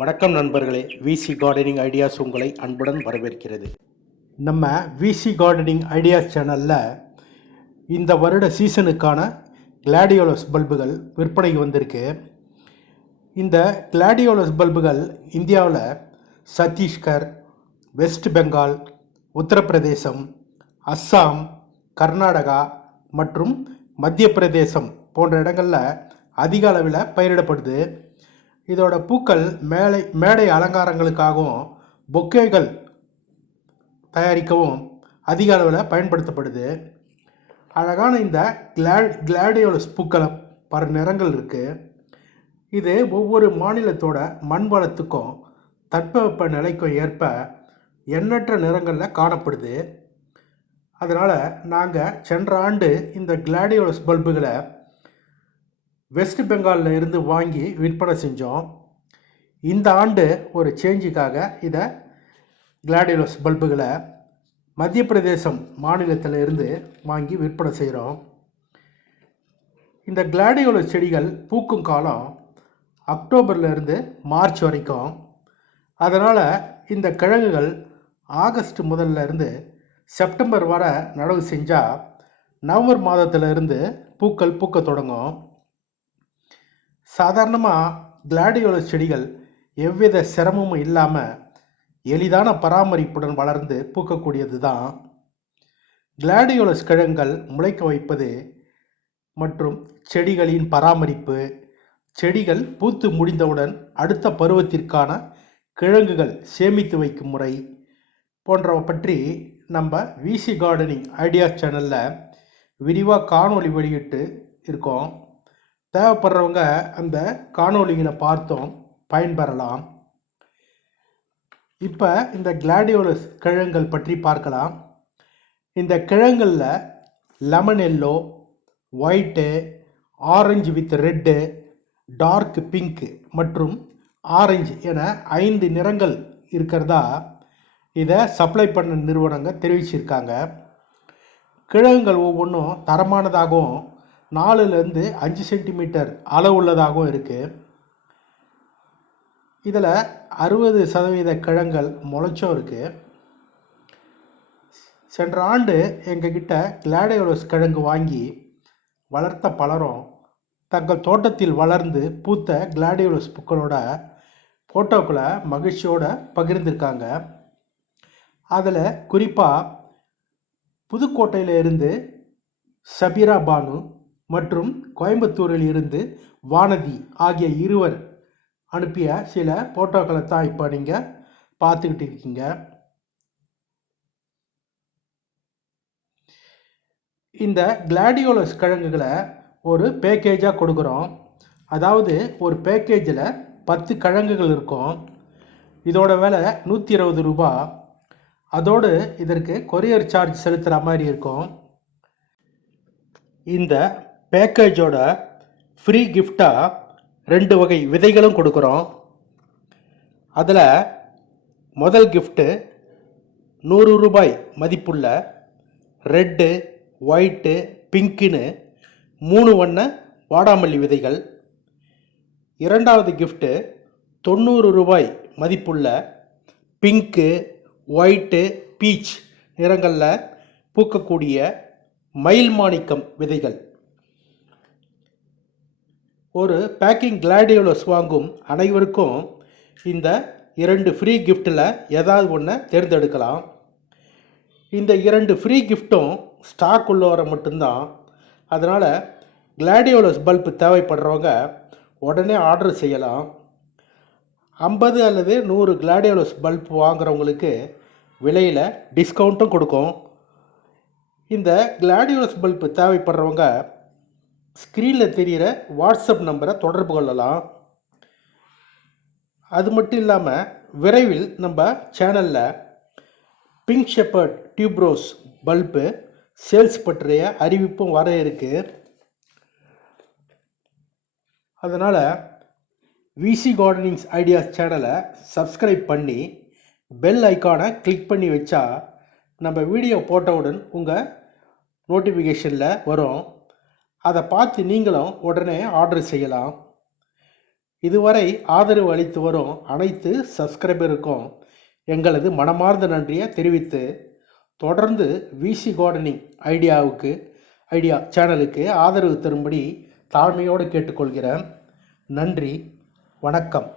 வணக்கம் நண்பர்களே, விசி gardening ideas உங்களை அன்புடன் வரவேற்கிறது. நம்ம விசி கார்டனிங் ஐடியாஸ் சேனலில் இந்த வருட சீசனுக்கான கிளாடியோலஸ் பல்புகள் விற்பனைக்கு வந்திருக்கு. இந்த கிளாடியோலஸ் பல்புகள் இந்தியாவில் சத்தீஸ்கர், வெஸ்ட் பெங்கால், உத்தரப்பிரதேசம், அஸ்ஸாம், கர்நாடகா மற்றும் மத்திய பிரதேசம் போன்ற இடங்களில் அதிக அளவில் பயிரிடப்படுது. இதோட பூக்கள் மேடை அலங்காரங்களுக்காகவும் பொக்கேகள் தயாரிக்கவும் அதிக அளவில் பயன்படுத்தப்படுது. அழகான இந்த கிளாடியோலஸ் பூக்களை பல நிறங்கள் இருக்குது. இது ஒவ்வொரு மாநிலத்தோட மண் வளத்துக்கும் தட்பவெப்ப நிலைக்கும் ஏற்ப எண்ணற்ற நிறங்களில் காணப்படுது. அதனால் நாங்கள் சென்ற ஆண்டு இந்த கிளாடியோலஸ் பல்புகளை வெஸ்ட் பெங்காலில் இருந்து வாங்கி விற்பனை செஞ்சோம். இந்த ஆண்டு ஒரு சேஞ்சுக்காக இதை கிளாடியோலஸ் பல்புகளை மத்திய பிரதேசம் மாநிலத்தில் இருந்து வாங்கி விற்பனை செய்கிறோம். இந்த கிளாடியோலஸ் செடிகள் பூக்கும் காலம் அக்டோபர்லேருந்து மார்ச் வரைக்கும். அதனால் இந்த கிழங்குகள் ஆகஸ்ட் முதல்ல இருந்து செப்டம்பர் வரை நடவு செஞ்சால் நவம்பர் மாதத்திலிருந்து பூக்கள் பூக்க தொடங்கும். சாதாரணமாக கிளாடியோலஸ் செடிகள் எவ்வித சிரமமும் இல்லாமல் எளிதான பராமரிப்புடன் வளர்ந்து பூக்கக்கூடியது தான். கிளாடியோலஸ் கிழங்குகள் முளைக்க வைப்பது மற்றும் செடிகளின் பராமரிப்பு, செடிகள் பூத்து முடிந்தவுடன் அடுத்த பருவத்திற்கான கிழங்குகள் சேமித்து வைக்கும் முறை போன்றவை பற்றி நம்ம விசி கார்டனிங் ஐடியாஸ் சேனலில் விரிவாக காணொளி வெளியிட்டு இருக்கோம். தேவைப்படுறவங்க அந்த காணொளிகளை பார்த்தோம் பயன்பெறலாம். இப்போ இந்த கிளாடியோலஸ் கிழங்குகள் பற்றி பார்க்கலாம். இந்த கிழங்குகளில் lemon yellow, white, orange with red, dark pink மற்றும் ஆரஞ்சு என 5 நிறங்கள் இருக்கிறதா இதை சப்ளை பண்ண நிறுவனங்கள் தெரிவிச்சிருக்காங்க. கிழங்குகள் ஒவ்வொன்றும் தரமானதாகவும் 4லேருந்து 5 சென்டிமீட்டர் அளவுள்ளதாகவும் இருக்குது. இதில் 60% கிழங்குகள் முளைச்சும் இருக்குது. சென்ற ஆண்டு எங்ககிட்ட கிளாடியோலஸ் கிழங்கு வாங்கி வளர்த்த பலரும் தங்கள் தோட்டத்தில் வளர்ந்து பூத்த கிளாடியோலஸ் பூக்களோட ஃபோட்டோக்களை மகிழ்ச்சியோடு பகிர்ந்திருக்காங்க. அதில் குறிப்பாக புதுக்கோட்டையில் இருந்து சபீரா பானு மற்றும் கோயம்புத்தூரில் இருந்து வானதி ஆகிய இருவர் அனுப்பிய சில ஃபோட்டோக்களை தான் இப்போ நீங்கள் பார்த்துக்கிட்டு இருக்கீங்க. இந்த கிளாடியோலஸ் கிழங்குகளை ஒரு பேக்கேஜாக கொடுக்குறோம். அதாவது ஒரு பேக்கேஜில் 10 கிழங்குகள் இருக்கும். இதோட விலை 120 ரூபா. அதோடு இதற்கு கொரியர் சார்ஜ் செலுத்துகிற மாதிரி இருக்கும். இந்த பேக்கேஜோட ஃப்ரீ கிஃப்டாக 2 வகை விதைகளும் கொடுக்குறோம். அதில் முதல் கிஃப்ட்டு 100 ரூபாய் மதிப்புள்ள ரெட்டு, ஒயிட்டு, பிங்க்குன்னு 3 வண்ண வாடாமல்லி விதைகள். இரண்டாவது கிஃப்ட்டு 90 ரூபாய் மதிப்புள்ள பிங்க்கு, ஒயிட்டு, பீச் நிறங்களில் பூக்கக்கூடிய மயில் மாணிக்கம் விதைகள். ஒரு பேக்கிங் கிளாடியோலஸ் வாங்கும் அனைவருக்கும் இந்த 2 ஃப்ரீ கிஃப்ட்டில் ஏதாவது ஒன்று தேர்ந்தெடுக்கலாம். இந்த 2 ஃப்ரீ கிஃப்ட்டும் ஸ்டாக் உள்ளவரை மட்டும்தான். அதனால் கிளாடியோலஸ் பல்ப் தேவைப்படுறவங்க உடனே ஆர்டர் செய்யலாம். 50 அல்லது 100 கிளாடியோலஸ் பல்ப் வாங்குறவங்களுக்கு விலையில் டிஸ்கவுண்ட்டும் கொடுக்கும். இந்த கிளாடியோலஸ் பல்ப் தேவைப்படுறவங்க ஸ்க்ரீனில் தெரிகிற வாட்ஸ்அப் நம்பரை தொடர்பு கொள்ளலாம். அது மட்டும் இல்லாமல் விரைவில் நம்ம சேனலில் பிங்க் ஷெப்பர்ட் டியூப்ரோஸ் பல்பு சேல்ஸ் பற்றிய அறிவிப்பும் வர இருக்குது. அதனால் விசி கார்டனிங்ஸ் ஐடியாஸ் சேனலை சப்ஸ்கிரைப் பண்ணி பெல் ஐக்கானை கிளிக் பண்ணி வச்சா நம்ம வீடியோ போட்டவுடன் உங்கள் நோட்டிஃபிகேஷனில் வரும். அதை பார்த்து நீங்களும் உடனே ஆர்டர் செய்யலாம். இதுவரை ஆதரவு அளித்து வரும் அனைத்து சப்ஸ்கிரைபருக்கும் எங்களது மனமார்ந்த நன்றியை தெரிவித்து தொடர்ந்து விசி கார்டனிங் ஐடியா சேனலுக்கு ஆதரவு தரும்படி தாழ்மையோடு கேட்டுக்கொள்கிறேன். நன்றி, வணக்கம்.